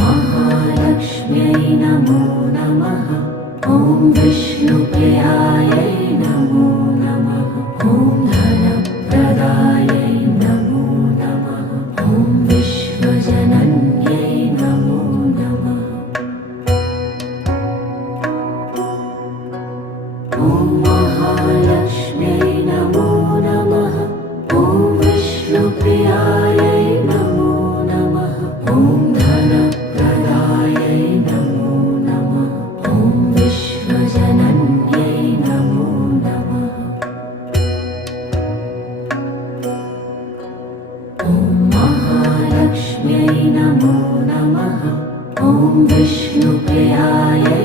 महालक्ष्म्यै नमो नमः। ॐ विष्णुप्रियायै नमो नमः। ॐ धनप्रदायै नमो नमः। ॐ विश्वजनन्यै नमो नमः। ॐ महालक्ष्म्यै नमो नमः। ॐ विष्णुप्रियायै नमो नमः। ॐ धनप्रदायै नमो नमः। ॐ विश्वजनन्यै नमो नमः। ॐ महालक्ष्म्यै नमो नमः। ॐ विष्णुप्रियायै